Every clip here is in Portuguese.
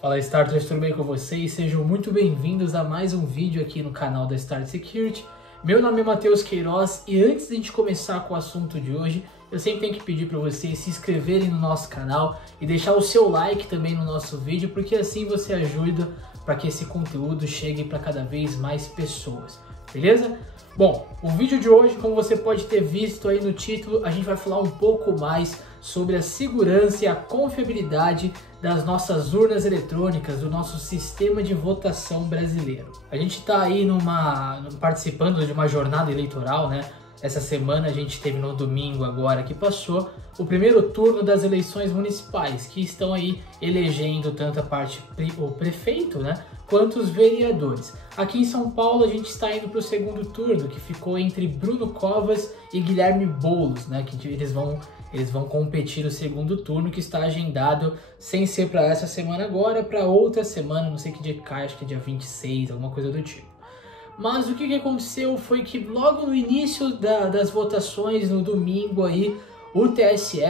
Fala Starters, tudo bem com vocês? Sejam muito bem-vindos a mais um vídeo aqui no canal da Start Security. Meu nome é Matheus Queiroz e antes de a gente começar com o assunto de hoje, eu sempre tenho que pedir para vocês se inscreverem no nosso canal e deixar o seu like também no nosso vídeo, porque assim você ajuda para que esse conteúdo chegue para cada vez mais pessoas, beleza? Bom, o vídeo de hoje, como você pode ter visto aí no título, a gente vai falar um pouco mais sobre a segurança e a confiabilidade das nossas urnas eletrônicas, do nosso sistema de votação brasileiro. A gente está aí participando de uma jornada eleitoral, né? Essa semana a gente teve no domingo agora que passou o primeiro turno das eleições municipais, que estão aí elegendo tanto o prefeito, né, quanto os vereadores. Aqui em São Paulo a gente está indo para o segundo turno, que ficou entre Bruno Covas e Guilherme Boulos, né, que eles vão competir o segundo turno, que está agendado sem ser para essa semana agora, para outra semana, não sei que dia cai, acho que é dia 26, alguma coisa do tipo. Mas o que aconteceu foi que logo no início das votações, no domingo aí, o TSE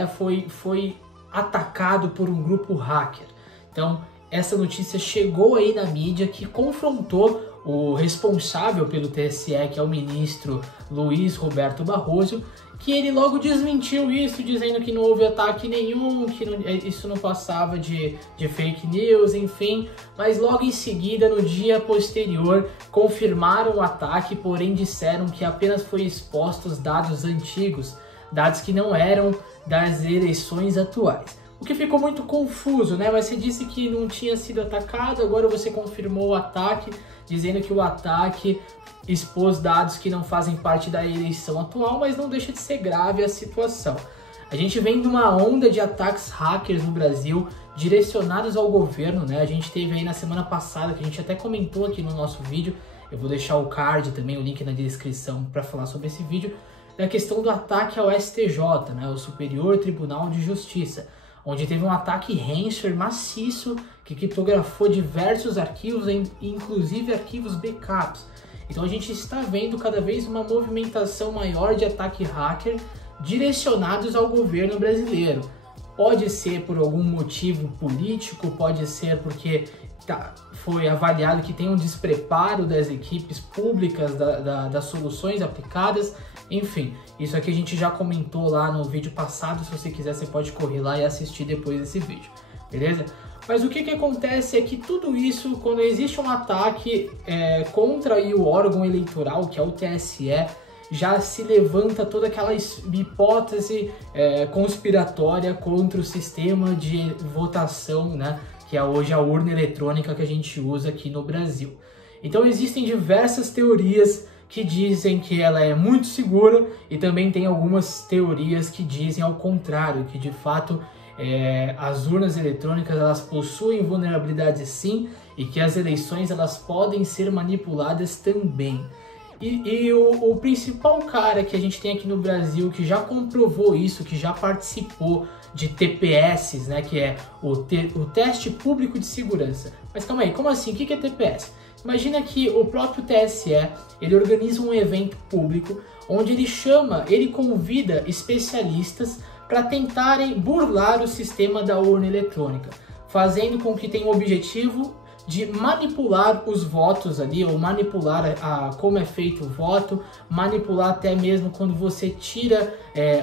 foi atacado por um grupo hacker. Então, essa notícia chegou aí na mídia, que confrontou o responsável pelo TSE, que é o ministro Luiz Roberto Barroso, que ele logo desmentiu isso, dizendo que não houve ataque nenhum, que isso não passava de fake news, enfim. Mas logo em seguida, no dia posterior, confirmaram o ataque, porém disseram que apenas foi expostos dados antigos, dados que não eram das eleições atuais. O que ficou muito confuso, né? Mas você disse que não tinha sido atacado, agora você confirmou o ataque, dizendo que o ataque expôs dados que não fazem parte da eleição atual, mas não deixa de ser grave a situação. A gente vem de uma onda de ataques hackers no Brasil, direcionados ao governo, né? A gente teve aí na semana passada, que a gente até comentou aqui no nosso vídeo, eu vou deixar o card também, o link na descrição para falar sobre esse vídeo, da questão do ataque ao STJ, né? O Superior Tribunal de Justiça, onde teve um ataque ransomware maciço que criptografou diversos arquivos, inclusive arquivos backups. Então a gente está vendo cada vez uma movimentação maior de ataque hacker direcionados ao governo brasileiro. Pode ser por algum motivo político, pode ser porque foi avaliado que tem um despreparo das equipes públicas das soluções aplicadas. Enfim, isso aqui a gente já comentou lá no vídeo passado. Se você quiser, você pode correr lá e assistir depois desse vídeo, beleza? Mas o que acontece é que tudo isso, quando existe um ataque contra aí o órgão eleitoral, que é o TSE, já se levanta toda aquela hipótese conspiratória contra o sistema de votação, né, que é hoje a urna eletrônica que a gente usa aqui no Brasil. Então existem diversas teorias que dizem que ela é muito segura e também tem algumas teorias que dizem ao contrário, que de fato as urnas eletrônicas elas possuem vulnerabilidades sim, e que as eleições elas podem ser manipuladas também. E o principal cara que a gente tem aqui no Brasil que já comprovou isso, que já participou de TPS, né, que é o Teste Público de Segurança. Mas calma aí, como assim? O que é TPS? Imagina que o próprio TSE, ele organiza um evento público onde ele convida especialistas para tentarem burlar o sistema da urna eletrônica, fazendo com que tenha o objetivo de manipular os votos ali, ou manipular como é feito o voto, manipular até mesmo quando você tira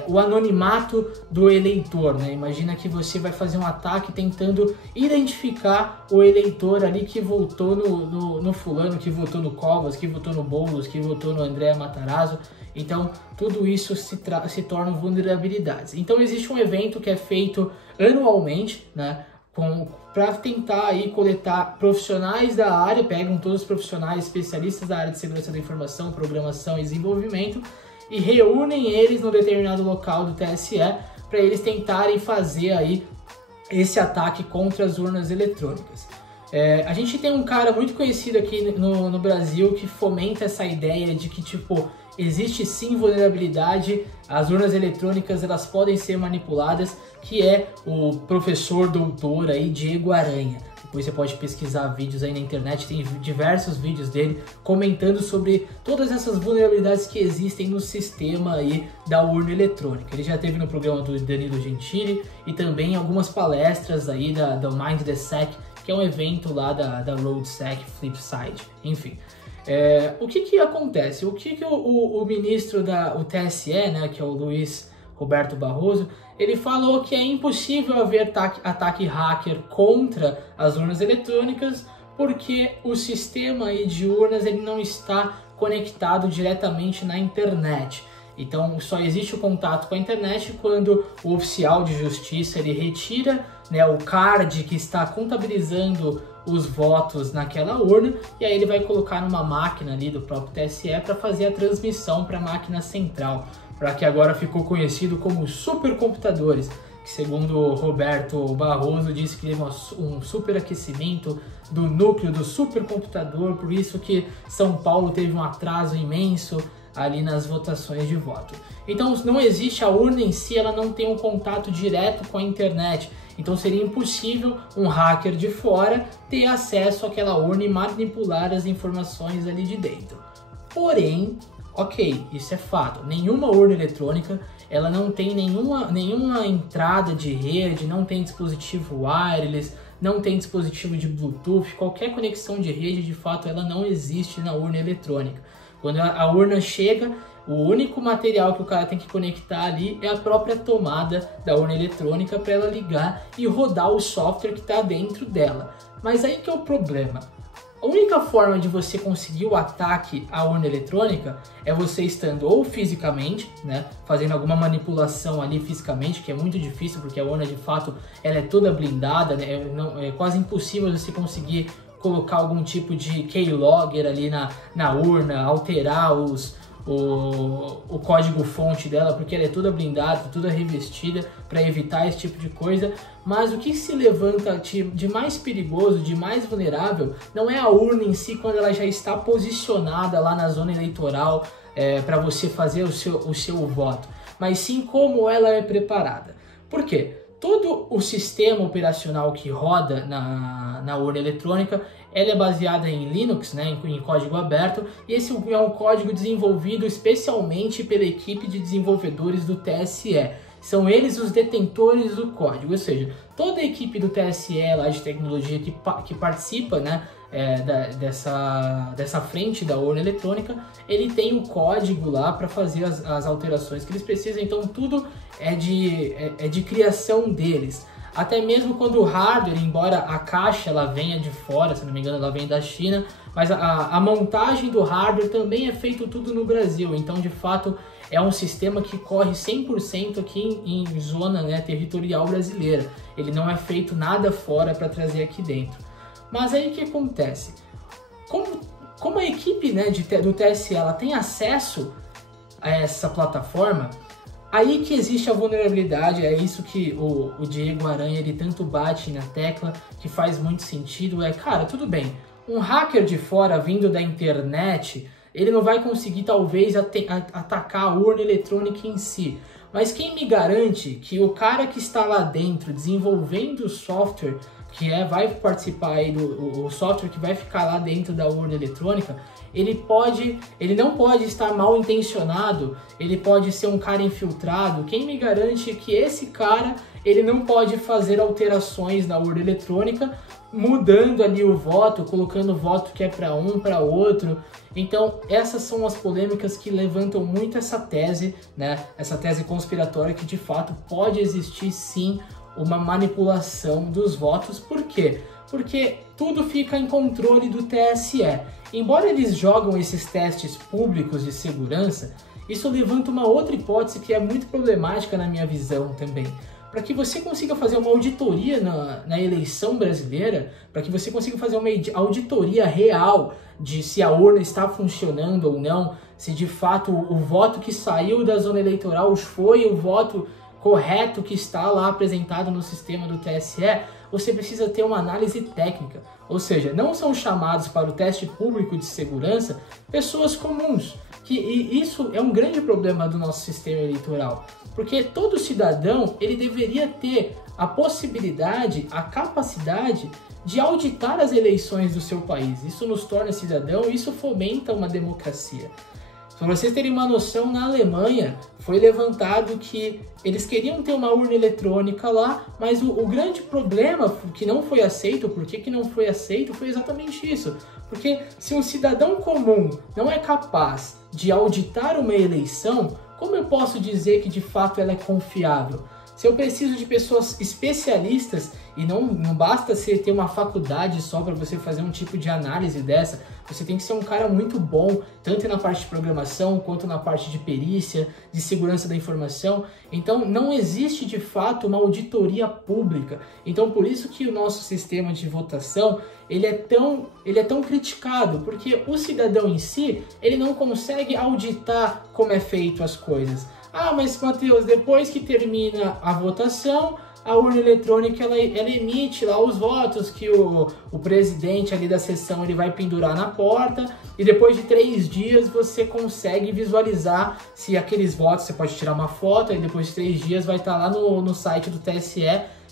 o anonimato do eleitor, né? Imagina que você vai fazer um ataque tentando identificar o eleitor ali que votou no fulano, que votou no Covas, que votou no Boulos, que votou no André Matarazzo. Então, tudo isso se torna vulnerabilidades. Então, existe um evento que é feito anualmente, né, para tentar aí coletar profissionais da área, pegam todos os profissionais especialistas da área de segurança da informação, programação e desenvolvimento e reúnem eles no determinado local do TSE para eles tentarem fazer aí esse ataque contra as urnas eletrônicas. A gente tem um cara muito conhecido aqui no Brasil que fomenta essa ideia de que, tipo, existe sim vulnerabilidade, as urnas eletrônicas elas podem ser manipuladas, que é o professor doutor aí, Diego Aranha. Depois você pode pesquisar vídeos aí na internet, tem diversos vídeos dele comentando sobre todas essas vulnerabilidades que existem no sistema aí da urna eletrônica. Ele já esteve no programa do Danilo Gentili e também algumas palestras aí da Mind the Sec, que é um evento lá da RoadSec Flipside, enfim. O que acontece? O que o ministro o TSE, né, que é o Luiz Roberto Barroso, ele falou que é impossível haver ataque hacker contra as urnas eletrônicas porque o sistema aí de urnas ele não está conectado diretamente na internet. Então só existe o contato com a internet quando o oficial de justiça ele retira, né, o card que está contabilizando os votos naquela urna e aí ele vai colocar numa máquina ali do próprio TSE para fazer a transmissão para a máquina central, para que agora ficou conhecido como supercomputadores, que segundo Roberto Barroso disse que teve um superaquecimento do núcleo do supercomputador, por isso que São Paulo teve um atraso imenso ali nas votações de voto. Então não existe a urna em si, ela não tem um contato direto com a internet. Então seria impossível um hacker de fora ter acesso àquela urna e manipular as informações ali de dentro. Porém, ok, isso é fato, nenhuma urna eletrônica, ela não tem nenhuma entrada de rede, não tem dispositivo wireless, não tem dispositivo de Bluetooth, qualquer conexão de rede, de fato, ela não existe na urna eletrônica. Quando a urna chega, o único material que o cara tem que conectar ali é a própria tomada da urna eletrônica para ela ligar e rodar o software que está dentro dela. Mas aí que é o problema. A única forma de você conseguir o ataque à urna eletrônica é você estando ou fisicamente, né, fazendo alguma manipulação ali fisicamente, que é muito difícil porque a urna de fato ela é toda blindada, né, é quase impossível você conseguir colocar algum tipo de keylogger ali na urna, alterar o código-fonte dela, porque ela é toda blindada, toda revestida para evitar esse tipo de coisa. Mas o que se levanta de mais perigoso, de mais vulnerável, não é a urna em si quando ela já está posicionada lá na zona eleitoral para você fazer o seu voto, mas sim como ela é preparada. Por quê? Todo o sistema operacional que roda na urna eletrônica, ela é baseada em Linux, né, em código aberto, e esse é um código desenvolvido especialmente pela equipe de desenvolvedores do TSE. São eles os detentores do código, ou seja, toda a equipe do TSE lá de tecnologia que participa, né, dessa frente da urna eletrônica, ele tem o código lá para fazer as alterações que eles precisam, então tudo é de criação deles. Até mesmo quando o hardware, embora a caixa ela venha de fora, se não me engano ela vem da China, mas a montagem do hardware também é feito tudo no Brasil, então de fato é um sistema que corre 100% aqui em zona, né, territorial brasileira. Ele não é feito nada fora para trazer aqui dentro. Mas aí o que acontece? Como a equipe, né, do TSE ela tem acesso a essa plataforma, aí que existe a vulnerabilidade, é isso que o Diego Aranha ele tanto bate na tecla, que faz muito sentido, cara, tudo bem, um hacker de fora vindo da internet, ele não vai conseguir talvez atacar a urna eletrônica em si, mas quem me garante que o cara que está lá dentro desenvolvendo o software, vai participar aí do software que vai ficar lá dentro da urna eletrônica, ele não pode estar mal intencionado, ele pode ser um cara infiltrado. Quem me garante que esse cara, ele não pode fazer alterações na urna eletrônica, mudando ali o voto, colocando o voto que é para um, para outro. Então essas são as polêmicas que levantam muito essa tese, né? Essa tese conspiratória que de fato pode existir sim uma manipulação dos votos. Por quê? Porque tudo fica em controle do TSE. Embora eles jogam esses testes públicos de segurança, isso levanta uma outra hipótese que é muito problemática na minha visão também. Para que você consiga fazer uma auditoria na eleição brasileira, para que você consiga fazer uma auditoria real de se a urna está funcionando ou não, se de fato o voto que saiu da zona eleitoral foi o voto correto que está lá apresentado no sistema do TSE, você precisa ter uma análise técnica. Ou seja, não são chamados para o teste público de segurança pessoas comuns. E isso é um grande problema do nosso sistema eleitoral. Porque todo cidadão, ele deveria ter a possibilidade, a capacidade de auditar as eleições do seu país. Isso nos torna cidadão e isso fomenta uma democracia. Para vocês terem uma noção, na Alemanha foi levantado que eles queriam ter uma urna eletrônica lá, mas o grande problema que não foi aceito, por que não foi aceito, foi exatamente isso. Porque se um cidadão comum não é capaz de auditar uma eleição, como eu posso dizer que de fato ela é confiável? Se eu preciso de pessoas especialistas, e não basta você ter uma faculdade só para você fazer um tipo de análise dessa, você tem que ser um cara muito bom, tanto na parte de programação, quanto na parte de perícia, de segurança da informação. Então não existe de fato uma auditoria pública. Então por isso que o nosso sistema de votação, ele é tão criticado, porque o cidadão em si, ele não consegue auditar como é feito as coisas. Ah, mas Matheus, depois que termina a votação, a urna eletrônica ela emite lá os votos que o presidente ali da sessão ele vai pendurar na porta, e depois de 3 dias você consegue visualizar se aqueles votos, você pode tirar uma foto, e depois de 3 dias vai estar lá no site do TSE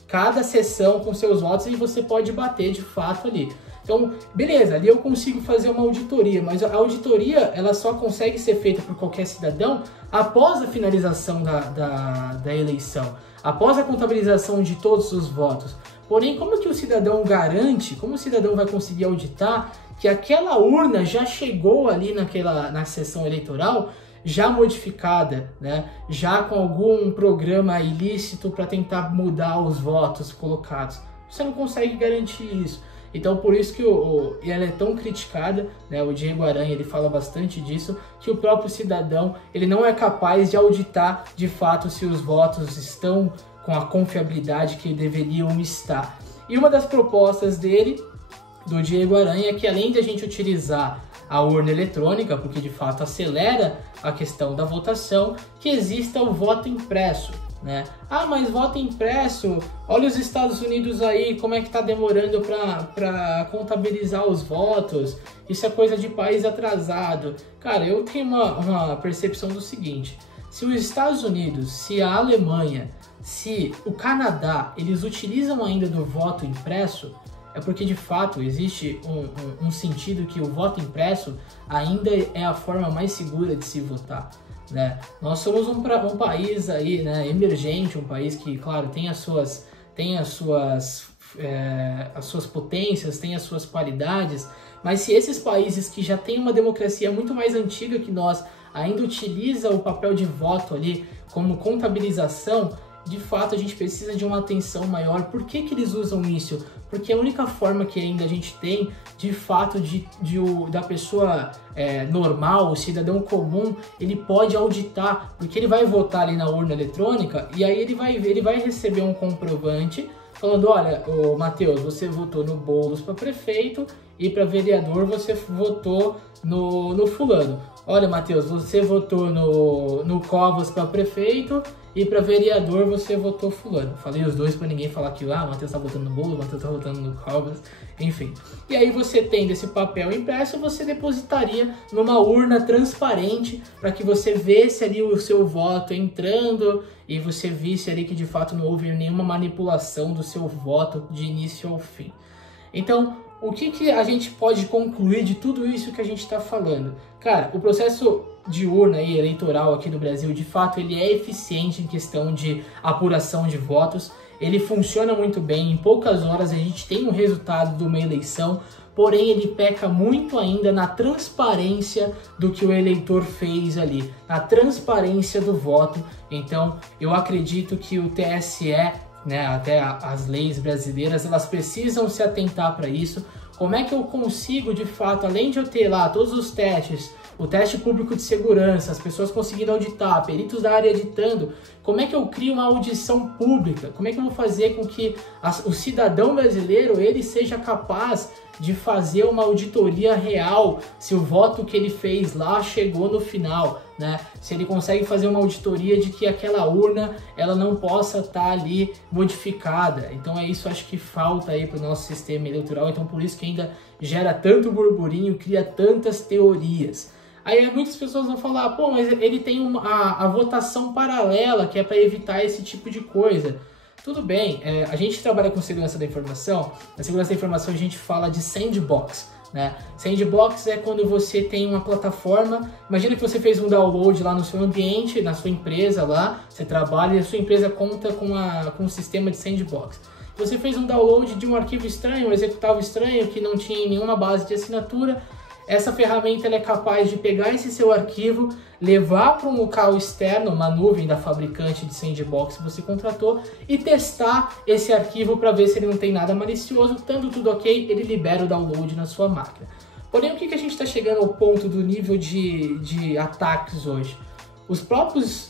cada sessão com seus votos, e você pode bater de fato ali. Então, beleza, ali eu consigo fazer uma auditoria, mas a auditoria ela só consegue ser feita por qualquer cidadão após a finalização da eleição, após a contabilização de todos os votos. Porém, como que o cidadão garante, como o cidadão vai conseguir auditar que aquela urna já chegou ali na sessão eleitoral já modificada, né? Já com algum programa ilícito para tentar mudar os votos colocados? Você não consegue garantir isso. Então por isso que ela é tão criticada, né? O Diego Aranha ele fala bastante disso, que o próprio cidadão ele não é capaz de auditar de fato se os votos estão com a confiabilidade que deveriam estar. E uma das propostas dele, do Diego Aranha, é que além de a gente utilizar a urna eletrônica, porque de fato acelera a questão da votação, que exista o voto impresso. Né? Ah, mas voto impresso, olha os Estados Unidos aí, como é que tá demorando para contabilizar os votos, isso é coisa de país atrasado. Cara, eu tenho uma percepção do seguinte, se os Estados Unidos, se a Alemanha, se o Canadá, eles utilizam ainda do voto impresso, é porque de fato existe um sentido que o voto impresso ainda é a forma mais segura de se votar. Né? Nós somos um país aí, né, emergente, um país que, claro, tem as suas potências, tem as suas qualidades, mas se esses países que já têm uma democracia muito mais antiga que nós ainda utiliza o papel de voto ali como contabilização, de fato a gente precisa de uma atenção maior. Por que eles usam isso? Porque a única forma que ainda a gente tem, de fato, da pessoa normal, o cidadão comum, ele pode auditar, porque ele vai votar ali na urna eletrônica e aí ele vai receber um comprovante falando, olha, Matheus, você votou no Boulos para prefeito e para vereador você votou no fulano. Olha, Matheus, você votou no Covas para prefeito e para vereador você votou fulano. Falei os dois para ninguém falar que o Matheus tá votando no Boulos, o Matheus tá votando no Covas, enfim. E aí você tendo esse papel impresso, você depositaria numa urna transparente para que você visse ali o seu voto entrando e você visse ali que de fato não houve nenhuma manipulação do seu voto de início ao fim. Então, o que a gente pode concluir de tudo isso que a gente está falando? Cara, o processo de urna aí, eleitoral aqui no Brasil, de fato, ele é eficiente em questão de apuração de votos. Ele funciona muito bem, em poucas horas a gente tem um resultado de uma eleição, porém ele peca muito ainda na transparência do que o eleitor fez ali, na transparência do voto. Então, eu acredito que o TSE, né, até as leis brasileiras, elas precisam se atentar para isso. Como é que eu consigo, de fato, além de eu ter lá todos os testes, o teste público de segurança, as pessoas conseguindo auditar, peritos da área editando, como é que eu crio uma audição pública? Como é que eu vou fazer com que o cidadão brasileiro ele seja capaz de fazer uma auditoria real, se o voto que ele fez lá chegou no final, né? Se ele consegue fazer uma auditoria de que aquela urna ela não possa estar ali modificada. Então é isso, acho que falta aí para o nosso sistema eleitoral, então por isso que ainda gera tanto burburinho, cria tantas teorias. Aí muitas pessoas vão falar, pô, mas ele tem a votação paralela, que é para evitar esse tipo de coisa. Tudo bem, a gente trabalha com segurança da informação. Na segurança da informação a gente fala de sandbox, né? Sandbox é quando você tem uma plataforma, imagina que você fez um download lá no seu ambiente, na sua empresa lá, você trabalha e a sua empresa conta com um sistema de sandbox. Você fez um download de um arquivo estranho, um executável estranho que não tinha nenhuma base de assinatura. Essa ferramenta ela é capaz de pegar esse seu arquivo, levar para um local externo, uma nuvem da fabricante de sandbox que você contratou e testar esse arquivo para ver se ele não tem nada malicioso. Estando tudo ok, ele libera o download na sua máquina. Porém, o que a gente está chegando ao ponto do nível de ataques hoje? Os próprios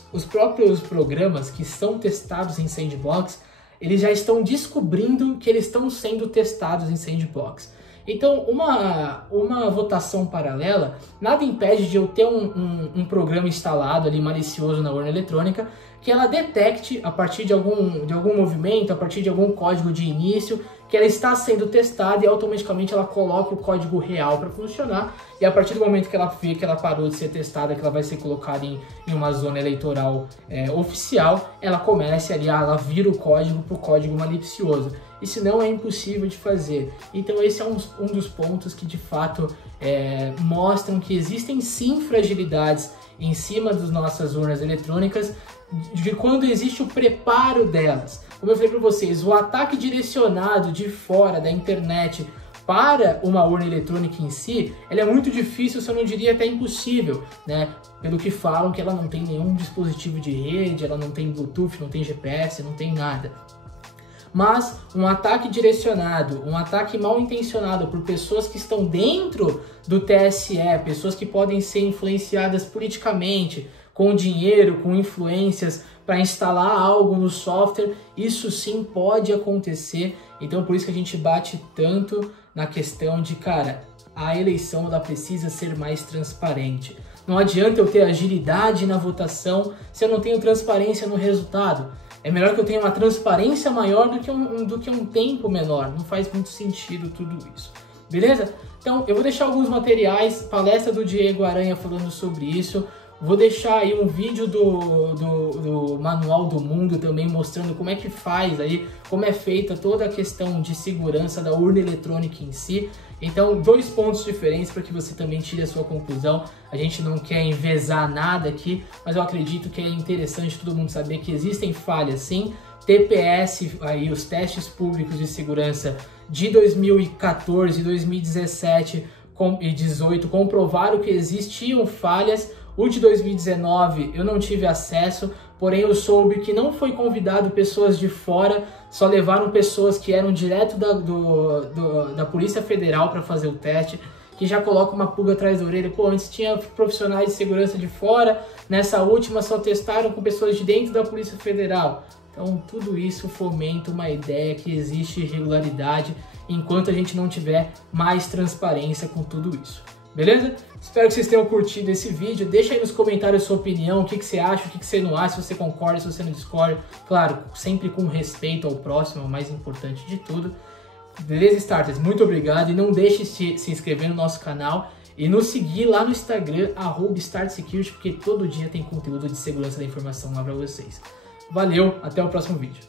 programas que são testados em sandbox, eles já estão descobrindo que eles estão sendo testados em sandbox. Então, uma votação paralela, nada impede de eu ter um programa instalado ali malicioso na urna eletrônica, que ela detecte, a partir de algum movimento, a partir de algum código de início, que ela está sendo testada e automaticamente ela coloca o código real para funcionar. E a partir do momento que ela vê que ela parou de ser testada, que ela vai ser colocada em uma zona eleitoral oficial, ela começa ali, ela vira o código para o código malicioso. Isso não é impossível de fazer. Então esse é um dos pontos que de fato mostram que existem sim fragilidades em cima das nossas urnas eletrônicas, de quando existe o preparo delas. Como eu falei para vocês, o ataque direcionado de fora da internet para uma urna eletrônica em si, ela é muito difícil, se eu não diria até impossível, né? Pelo que falam que ela não tem nenhum dispositivo de rede, ela não tem Bluetooth, não tem GPS, não tem nada. Mas um ataque direcionado, um ataque mal intencionado por pessoas que estão dentro do TSE, pessoas que podem ser influenciadas politicamente, com dinheiro, com influências, para instalar algo no software, isso sim pode acontecer. Então por isso que a gente bate tanto na questão de, cara, a eleição ela precisa ser mais transparente. Não adianta eu ter agilidade na votação se eu não tenho transparência no resultado. É melhor que eu tenha uma transparência maior do que um tempo menor. Não faz muito sentido tudo isso. Beleza? Então eu vou deixar alguns materiais, palestra do Diego Aranha falando sobre isso. Vou deixar aí um vídeo do Manual do Mundo também mostrando como é que faz aí, como é feita toda a questão de segurança da urna eletrônica em si. Então, 2 pontos diferentes para que você também tire a sua conclusão. A gente não quer envezar nada aqui, mas eu acredito que é interessante todo mundo saber que existem falhas sim. TPS, aí, os testes públicos de segurança de 2014, 2017 e 2018 comprovaram que existiam falhas. O de 2019 eu não tive acesso, porém eu soube que não foi convidado pessoas de fora, só levaram pessoas que eram direto da Polícia Federal para fazer o teste, que já coloca uma pulga atrás da orelha. Pô, antes tinha profissionais de segurança de fora, nessa última só testaram com pessoas de dentro da Polícia Federal. Então tudo isso fomenta uma ideia que existe irregularidade enquanto a gente não tiver mais transparência com tudo isso. Beleza? Espero que vocês tenham curtido esse vídeo. Deixa aí nos comentários a sua opinião, o que você acha, o que você não acha, se você concorda, se você não discorda. Claro, sempre com respeito ao próximo, é o mais importante de tudo. Beleza, Starters? Muito obrigado e não deixe de se inscrever no nosso canal e nos seguir lá no Instagram, @StartSecurity, porque todo dia tem conteúdo de segurança da informação lá para vocês. Valeu, até o próximo vídeo.